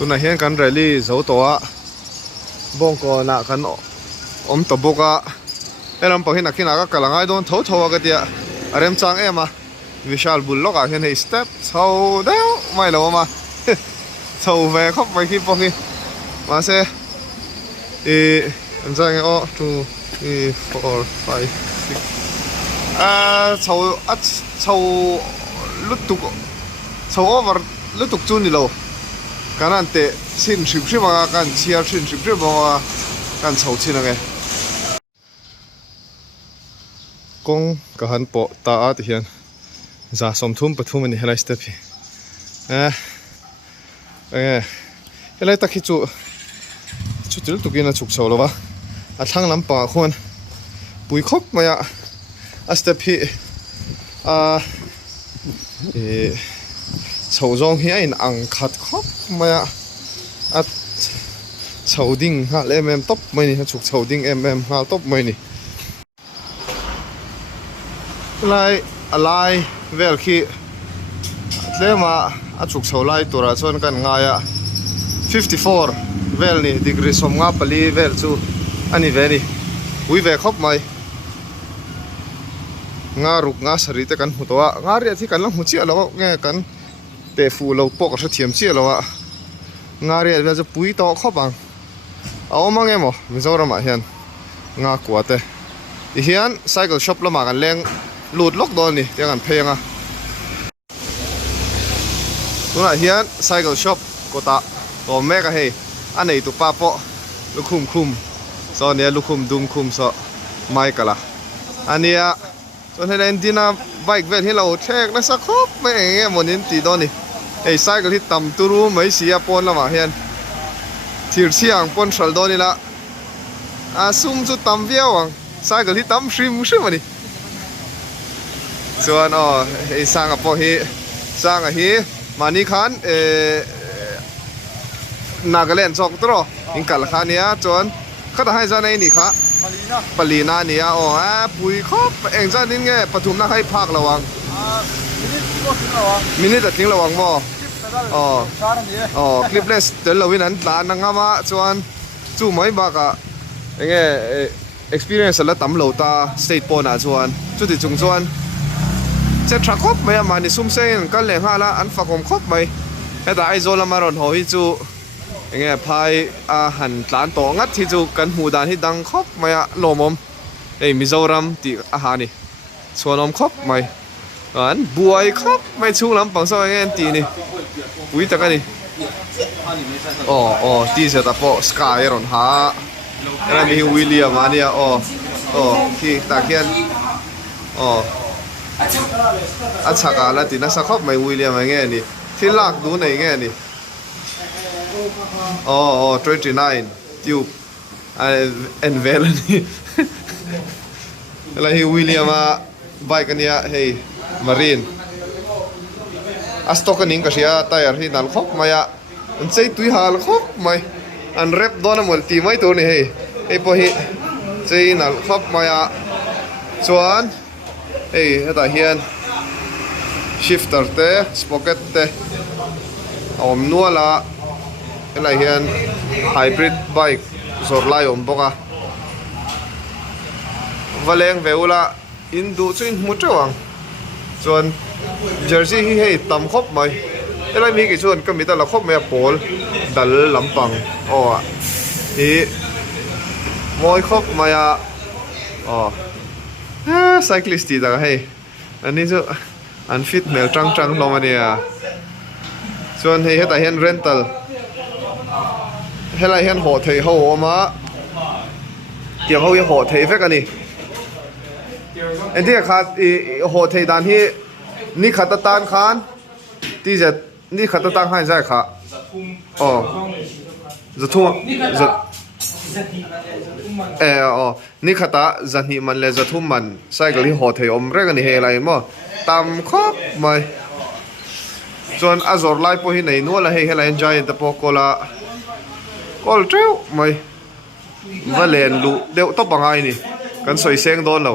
ตัวไหนเห็นกันเรลี่เจ้าตัวบงก็น่ะกันตบกะเอ็มพอเห็นนักขี้นักก็กำลังไอ้โดนเท่ากันเดียเริ่มจังมาวิชาลบุลล็อกเห็นให้สเต็ปเท่าเดียวไม่รู้มาเท่าแวกเข้าไปคิดพอคิดมาเซ่อันจังอ๋อ2 3 4 5 6เท่าเท่าลุตุกเท่าโอเวอร์ลุตุกจูนี่โลการนั่นเตะชินชิบมาการเชียร์ชินชิบมาการเท่าชินอะไรกงกหันปอตาอาทิเฮียนจะสมทุมปทุมนี่อะไรสเตปอะไรตะคิจุดตุกินฉุกเฉินหรอวะทั้งลำปางคนปุยคบมาสเตปชาวจงเฮียนอังคัดคบมาชาวดิ้งฮะเอ็มตบไม่นี่ฉุกชาวดิ้งฮะตบไม่นี่อะไรเวลคีเรื่องมาฉุกเฉินไล่ตัวละส่วนกันง่าย54เวลนี่ดีกรีสมงาปลีเวลจูอันนี้เวนี่วิเวคบไหมงารุกงาสริตกันหัวตัวงาเรียที่กันแล้วหัวเชี่ยแล้วแง่กันเตะฟูเราปกกับเทียมเชี่ยแล้วงาเรียเวลจะปุยต่อคบบังเอามาไงมั้งมิโซรามาเฮียนงากว่าเตะเฮียนไซเคิลช็อปละมากันแรงหลุดล็อกโดนนี่เดี๋ยวกันเพลงตัวน่ะเฮียนไซเคิลช็อปก็ตาตัวแม่ก็ให้อันไหนตัวป้าปอลูกคุมส่วนเนี้ยลูกคุมดุมคุมส่วนไม่กันละอันเนี้ยส่วนให้เล่นที่น่าไบค์เวทที่เราเช็คนะสักครบไม่เงี้ยมันนี่ตีโดนนี่ไอ้ไซเคิลที่ต่ำตัวรู้ไม่เสียปนละมาเฮียนที่เสียงปนชัลโดนนี่ละซุ่มจุดต่ำเบี้ยวไซเคิลที่ต่ำชิมใช่ไหมนี่ส่วนไอ้สร้างกับพอเฮสร้างกับเฮมานี่คันนาเกเลนสองตัวอิงกัลคานี้จนเขาจะให้จานไหนนี่คะปลีนานี่ปุยครบเองจานนี้ไงปฐุมน่าให้ภาคระวังมินิแต่ทิ้งระวังบ่คลิปเลสเดี๋ยวเราวินันตานังอามาจวนจู่ไม่บักยังไง experience แล้วตั้มเหล่าตา state ปนจวนจุดที่จงจวนจะทรักครบไหมมาในซุ่มเส้นกันเลยฮะละอันฝักผมครบไหมแต่ไอโซลามารอนหอยจูยังไงพายหันหลานต่องัดที่จูกันหูดานที่ดังครบไหมโลมอมมิโซรัมที่อาหารนี่ส่วนนมครบไหมอันบวยครบไม่ชูลำปังซอยเงี้ยตีนี่ปุ้ยตะกันนี่ที่เสตาโปสกายรอนฮะแล้วมีวิลเลียมอันนี้ที่ตาเขียนอัชกาลตินะสักครบไม่วิลเลียมอะไรเงี้ยนี่ที่ลากดูในเงี้ยนี่29ทิวอันเวลนี่อะไรวิลเลียมไบกันเนี่ยเฮ้ยมารีนอัสโตกันนิงก็เสียตายที่นั่นครบไหมอันใช้ตุยหาลครบไหมอันเร็บโดนหมดตีไม่ตัวนี่เฮ้ยพอเฮ้ยใช้นั่นครบไหมส่วนเฮ้ยแต่เฮียนshifter te sprocket te om nuala ela hian hybrid bike zor lai om boka valeng veula indu chuin mutawang chuan jersey hi hei tam khop mai ela mi ki chuan kamita la khop mai pol dal lampang hi moi khop maya cyclist ti da hei ani chuอันฟิตเมลจังลงมาเนี่ยส่วนเฮตาเฮนเรนตัลเฮลาเฮนโหดเทเขามาเกี่ยวเขาโหดเทเฟกันนี่อันที่ขาดโหดเทดานที่นี่ขัดตานคานที่จะนี่ขัดตานให้ใช่ค่ะจะทุ่มนี่ขัดตาจะนี่มันเลยจะทุ่มมันใช่ก็ที่โหดเทอมเรื่องนี้เฮอะไรมั้งตามครบไหมส่วนอาจจะไล่พวกที่ไหนนู้นละให้เรา enjoy แต่พวกก็ละก็เจ้าไหมว่าเล่นดูเดี๋ยวต้องบังไงนี่กันสวยเสียงโดนเรา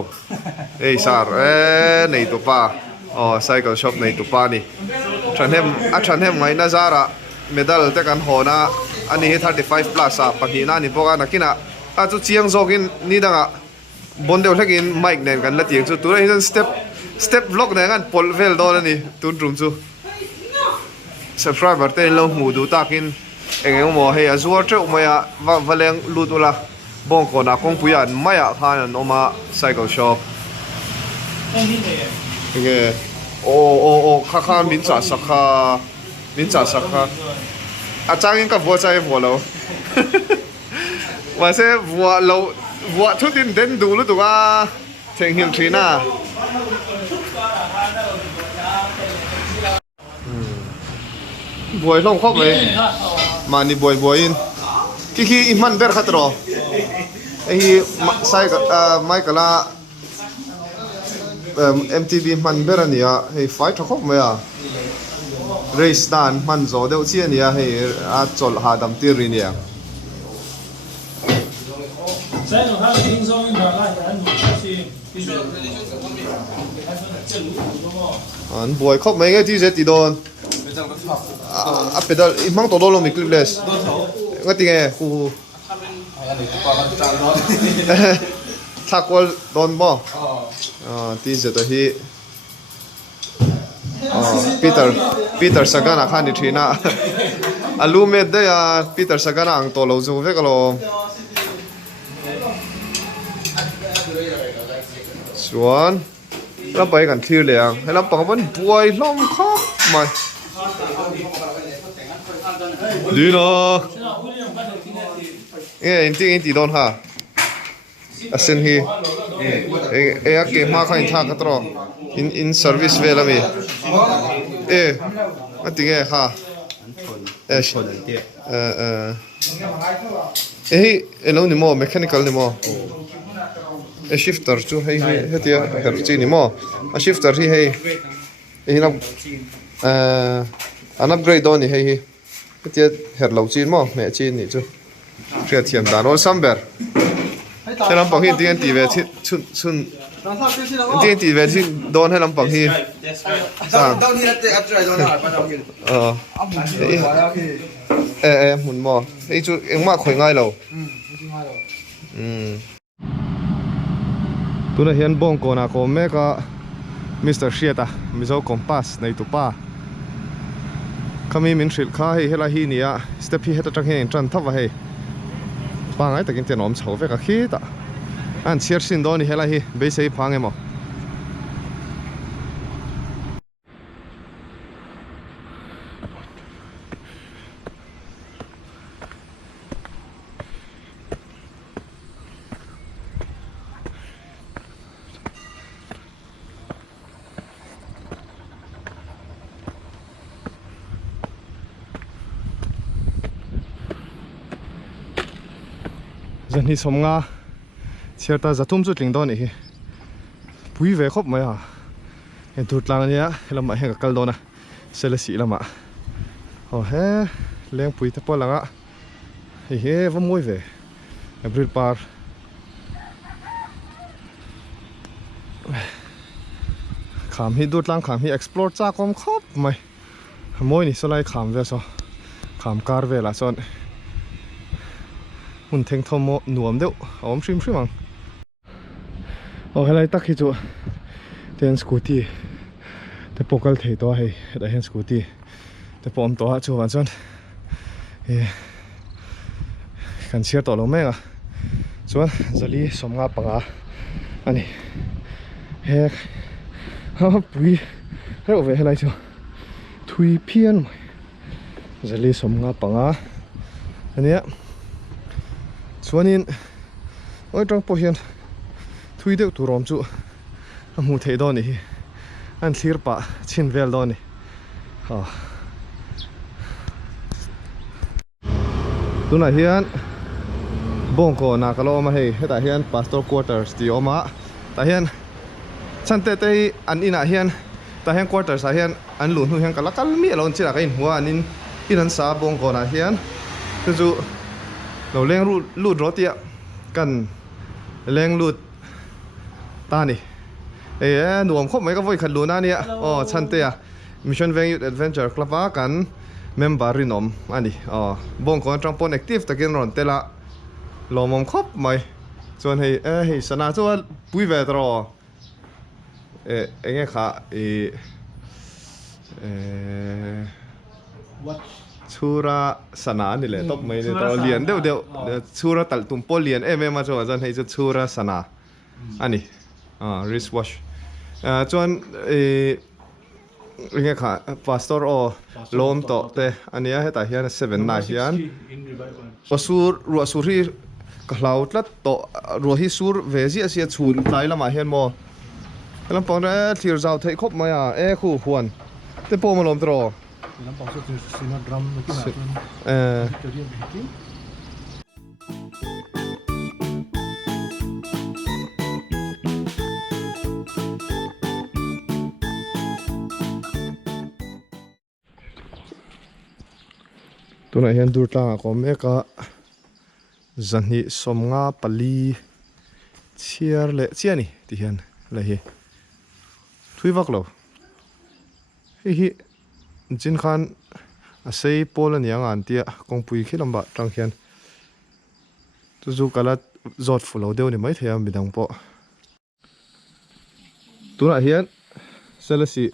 สาร์ในตัวป้าcycle shop ในตัวป้านี่ฉันเห็นไงน่าจะระ medal te kan hona ani hi 35 plus a pahni na ni boka nakina a chu chiang zokin ni danga bondeu hlekin mic nen kan la tiang chu tura hin step vlog ne ngan pol vel don ani tun rum chu subscriber te lo mu du takin engeng mo he azur tre umaya valeng lutula bong ko na kong puyan maya khan oma cycle shop ge o kha min cha sakha a changin ka vo chai vo lo wa se vo lo vo thu tin den du lu tu ga theng him thina boy long khop mai mani boy in ki iman ber khatro ei sai mai kala MTB man berania hei fight khop mai a race dan man zo deu chi ania hei a chol ha dam ti ri nia sai no ha ding song in la an chi an boy khop mai nge ti je ti don a pedal imang to lo mi clipless ngati nge ku thakol don mo ti je to hi Peter Sagana khani thina alu me de ya Peter Sagana ang to lo zu ve kalo chuan la pai kan thir le ang hela pang ban buai hlom khop mai dino inti don ha asen hi ke ma khain tha katro in service vela mi atinge ha elo ni mo mechanical ni mo shifter chu hei hetia her chi ni mo a shifter hi hei na an upgrade on ni hei hetia her lo chi mo me chi ni chu ria thiam dan ol samber helam pang hi tian ti ve chun tian ti ve chin don helam pang hi Down here at the after I don't know. mun mo hei chu engma khoi ngai lo tuna hian bong ko na ko meka Mr. Shiata mizo compass nei tu pa kami min shil kha hei hela hi nia step hi heta tang hen tran thawa hei pa ngai takin te nom chho ve ka khi ta an chiar sin do ni hela hi be sei phang emo dân hi som nga chiar ta zatum chu tling don hi pui ve khop mai ha hen tut lang ania lama he kal dona sela si lama ho he leng pui te po langa he va moi ve april par kham hi dut lang kham hi explore cha kom khop mai moi ni solai kham ve so kham kar ve la son mun theng thom mo nuam deuh om shrim ang helai tak hi chu ten scooty te pokal thei to hei da hen scooty te pom to ha chu wan chon kan share to lo menga chuan zali somnga panga ani he ha pui he ove helai chu thui phian mai zali somnga panga ania chuanin oi tang po hian thui deuh turom chu a hmu thei dawn ni hi an thlir pa chin vel dawn ni tuna hian bongko na kalo ma hei heta hian pastor quarters ti oma ta hian chante te an ina hian ta hian quarters a hian an lu nu hian kalakal mi alon chira ka in huwa anin inan sa bongko na hian chu lo leng lut ro tia kan leng lut ta ni nuam khop mai ka voi khat lu na nia chan te a mission veng youth adventure club a kan member rin om ani bong kon trampon active takin ron tela lomom khop mai chuan hei sana chuan pui ve tro enge kha Watch. chura sana ni le top mai ni to lian deu chura tal tum pol lian em ma chuan hei chu chura sana ani wristwatch chuan enge kha pastor o lom to te ania heta hian 7 na hian In revival. pasur ru suri ka hlautlat to ru hi sur vezi asia chun tlai lama hian mo lam pon ra thlir zau thei khop maya khu huan te po malom tro Dalam pausa tu sina drum mungkin nak. Itu dia bikin. tuna hian dur tlang ko meka zanhi somnga pali chiar le chiani ti hian le hi thuiwak lo hi jin khan a sei polan yang an tia kongpui khilamba tang hian tu zu kala zot fulo deu ni mai thea midang po tuna hian selasi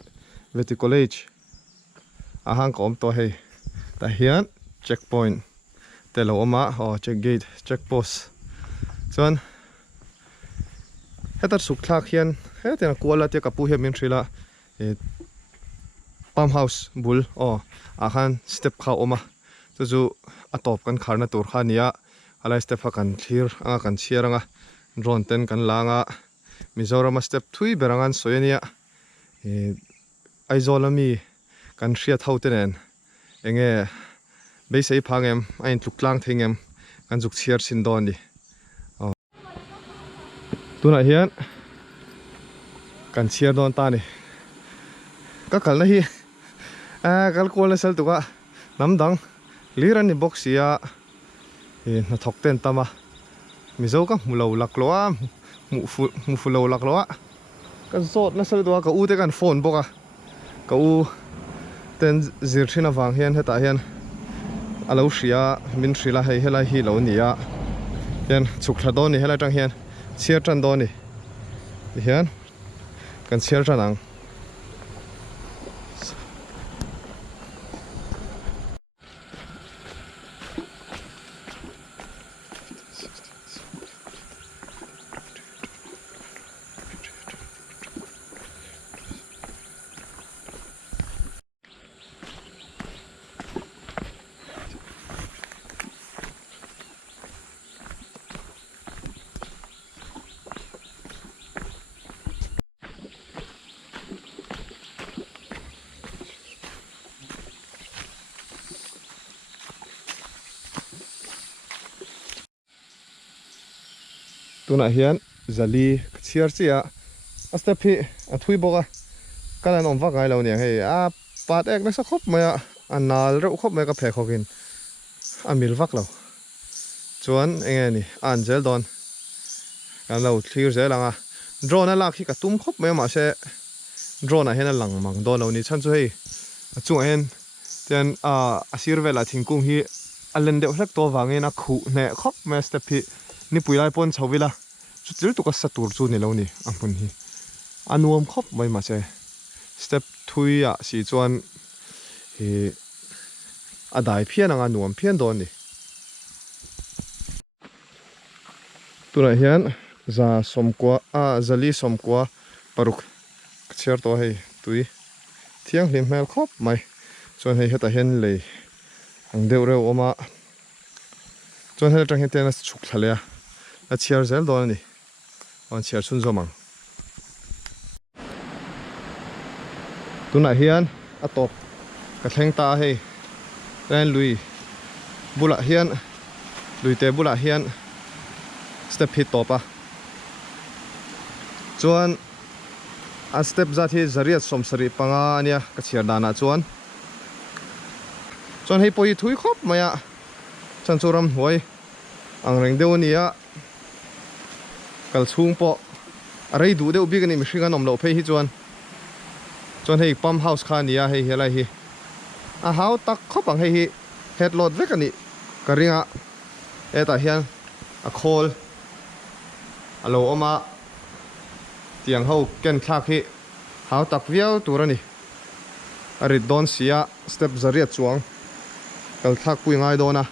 veti college ahang kom to hei ta hian checkpoint telo oma check gate check post chuan hetar suk thlak hian hetan kuala te kapu he min thrila pump house bul akhan step kha oma chu chu atop kan kharna tur khania alai step ha kan thlir anga kan chiaranga drone ten kan langa Mizoram step thui berangan soyania aizolami kan hria thauten enge beisei phangem ain tluklang thengem kan juk chiar sin don ni tuna hian kan chiar don ta ni ka kalna hi kal kola sal tuka namdang liran ni boxia na thokten tama mizo ka mulo lakloa mu fulo lakloa kan sot na sal tuka ka u te kan phone boka ka u ten zir thina wang hian heta hian alo hria min hrila hei helai hi lo nia hian chuk thla don ni helai tang hian chiar tran don ni hian kan chiar tranang tuna hian zali chiar chia asta phi athui boka kalan om wa gai lo ni hei pat ek na sa khop maya anal ro khop me ka phe khokin amil wak lo chuan enge ni an zel don kan lo thlir zelanga drone la khi ka tum khop me ma se drone a hen lang mang don lo ni chan chu hei chu hen ten asir vela thingkung hi alen deuh hlek to wangena khu ne khop me step phi ni puilai pon chawila chutil tu ka satur chu ni lo ni ampun hi anuam khop mai ma che step thui ya si chuan hi adai phian anga nuam phian don ni tuna hian za somkwa zali somkwa paruk cher to hei tui thiang hlim mel khop mai chuan hei heta hen le ang deuh reu oma chuan hel tang heten chuk thalea a chiar zel don ni on chiar chun zomang tuna hian atop ka thleng ta hei ren lui bula hian lui te bula hian step hit topa chuan a step zat hi zariat somsari panga ania ka chiar dana chuan hei poi thui khop maya chan churam huai ang reng deu nia kal chung po arei du deuh bik ani mihringa nom lo phei hi chuan hei pump house kha nia hei helai hi a hau tak khop ang hei hi head load vek ani ka ringa eta hian a khol alo oma tiang ho ken thak hi hau tak viau turani arit don sia step zaria chuang kal thak pui ngai dona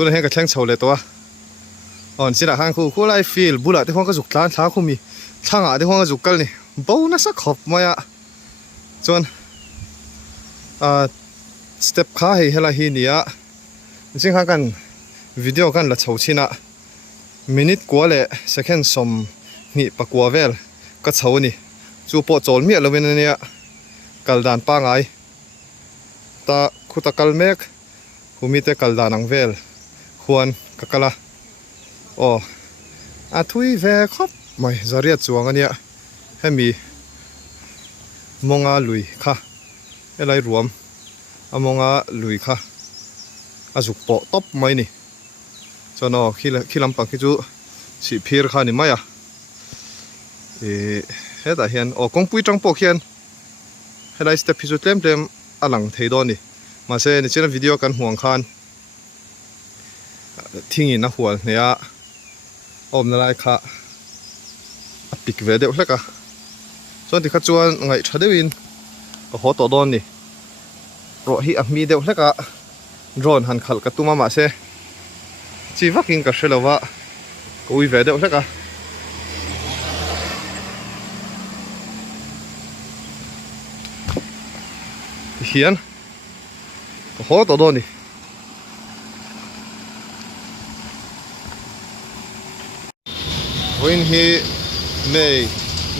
ตัวนั้นให้กับแข้งเฉาเลยตัวอ่อนสินะข้างคู่ไล่ฟีลบุหรี่ที่ห้องกระจุกท้าคู่มีช่างที่ห้องกระจุกกันนี่เบานะสักขอบมาอ่ะส่วนสเต็ปขาให้ละฮีนี่อ่ะจริงๆกันวิดีโอกันละเฉาชินะมินิทกว่าเลยเซคันด์สมนี่ปะกัวเวลก็เฉานี่จูโปโจลเมียเราเป็นเนี่ยกัลดานป้าไงตาคุตะกัลเมกหูมีแต่กัลดานังเวลควรกะกะละโอ้ทุยเวครับไม่จะเรียกจวงอันเนี้ยให้มีมองอาลุยค่ะอะไรรวมมองอาลุยค่ะจุกโปตบไม่นี่จนขี้ลำปังขี้จูสิพีร์ค่ะนี่ไม่อะเฮ้แต่เห็นกงปุยจังโปเขียนให้ได้สเต็ปพิจูเต็มอลังเทดอนนี่มาเซ่ในเช่นวิดีโอกันห่วงคันทิ้งอินนะหัวเนี่ยนั่นไรค่ะปิกเวเดียวเลยกันส่วนที่ข้าจวนไงชาเดวินก็หัวต่อดอนนี่รอฮีมีเดียวเลยกันโดนหันขัลกับตุ้มมาเซ่ชีวักินกับเชลวะก็วิเวเดียวเลยกันเฮียนก็หัวต่อดอนนี่วันนี้เมย์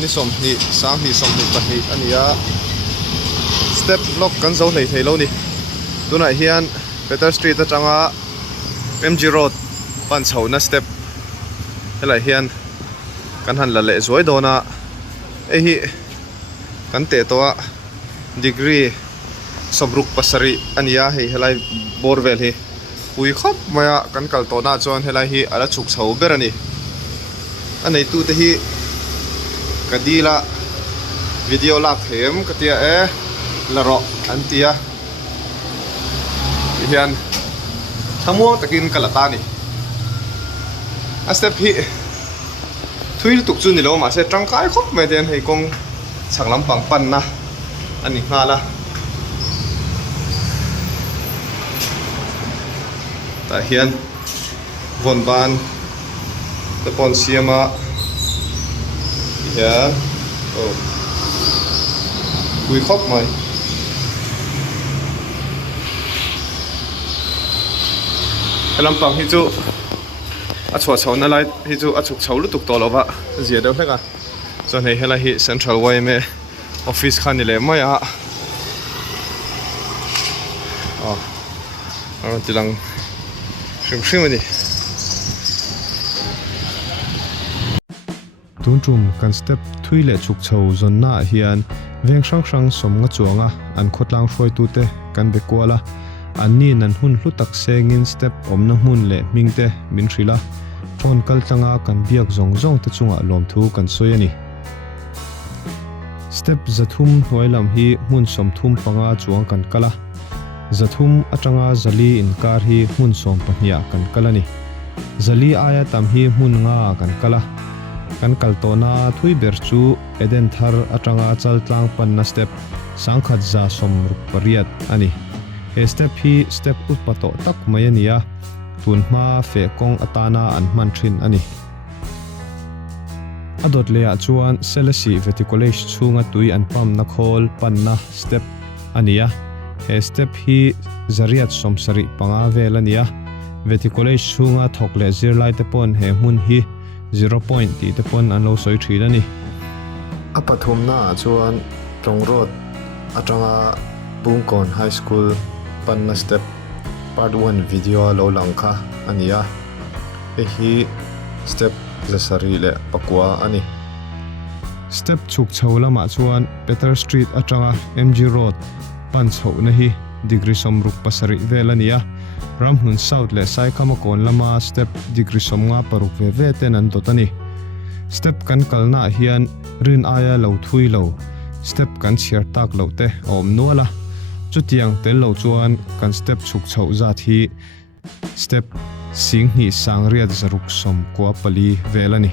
นี่สมนี่สามนี่สมนี่ปะนี่อันนี้สเต็ปล็อกกันเจ้าไหนเทโลนี่ตัวไหนเฮียนเบเตอร์สตรีทจังอ่ะ MG Road ปันเสานะสเต็ปอะไรเฮียนกันหันละเละสวยโดนะฮีกันเตะตัวดีกรีสมรุกปัสรีอันนี้ให้อะไรบอร์เวลฮีปุยครับมากันกัลตัวน่าจวนอะไรฮีอะไรฉุกเฉินเบรนี่อันนี้ตู้ที่กดีละวิดีโอลักเหมกตีละรออันที่เฮียนทั้งหมดตะกินกัลตานี่อันสเต็ปที่ทุยตุกจุนนี่เรามาเสร็จจังกายครับไม่เดินให้กงสั่งลำปังปันนะอันนี้มาละแต่เฮียนวนบานแต่ปอนเสียมาเฮียโอ้คุยครบไหมลำปังฮิจูอัดชัวเฉานั่นไรฮิจูอัดฉุกเฉาลุตุกตัวเราปะเสียเดียวเลยกันส่วนในเฮลัยฮิเซ็นทรัลไวเมออฟฟิศคันนี่เลยไม่อะเราติดลังชิมนี่ตุนจุ่มกันสเต็ปทุยเละฉุกเฉาจนหน้าเฮียนเวียงช่างสมงจวงอันขดลางช่วยตูเตกันเบกัวละอันนี้นั่นหุ่นลุตักเซงินสเต็ปน้ำหุ่นเละมิงเตมินทรีละฟอนกัลตังกันเบียกจงตะจุงลมทูกันสวยนี่สเต็ปจัตุมหวยลำฮีหุ่นสมทุ่มปังจวงกันกะละจัตุมอัจังจัลีอินการฮีหุ่นสมปัญญากันกะละนี่จัลีอายะตัมฮีหุ่นงากันกะละกันกัลโตนาทุยเบอร์จูเอเดนทาร์อัจังจัลตางปันนัสเต็ปสังขัดจาสมรุปปริยัดอันนี้สเต็ปฮีสเต็ปอุปโตตักมายันยาทุนมาเฟกงอัตานาอันมันทรินอันนี้อดดเลียจวนเซเลสีเวติโคเลชชูงตุยอันปั๊มนักโฮลปันนะสเต็ปอันนี้สเต็ปฮีจริยัดสมสริปังอาเวลนี้เวติโคเลชชูงทอกเลซิร์ไลต์ปอนเฮมุนฮี0 point ตีแต่ปนอันเราสวยทีแล้วนี่ปฐมหน้าชวนตรงรถอาจารย์บุ้งก่อนไฮสคูลปันนัสเต็ปพาร์ท1วิดีโอเราหลังค่ะอันนี้ฮีสเต็ปจะสรีเละปักว่าอันนี้สเต็ปฉุกเฉินละมาชวนเบเตอร์สตรีทอาจารย์ MG Road ปันเฉานะฮีดีกรีสมรุปปัสริเวลนี้รำหุ่นเศร้าและไซค์ขมก่อนละมาสเต็ปดีกรีสมงาปรุกเวเตนันตัวตันนี่สเต็ปกันกัลน่าเฮียนรินอายาเหลาทุยเหลาสเต็ปกันเชียร์ตักเหลาเตอมนัวละจุดยังเตลเหลาจวนกันสเต็ปฉุกเฉินจัดที่สเต็ปสิงห์นี่สังเรียดจรุกสมกัวปลีเวลนี่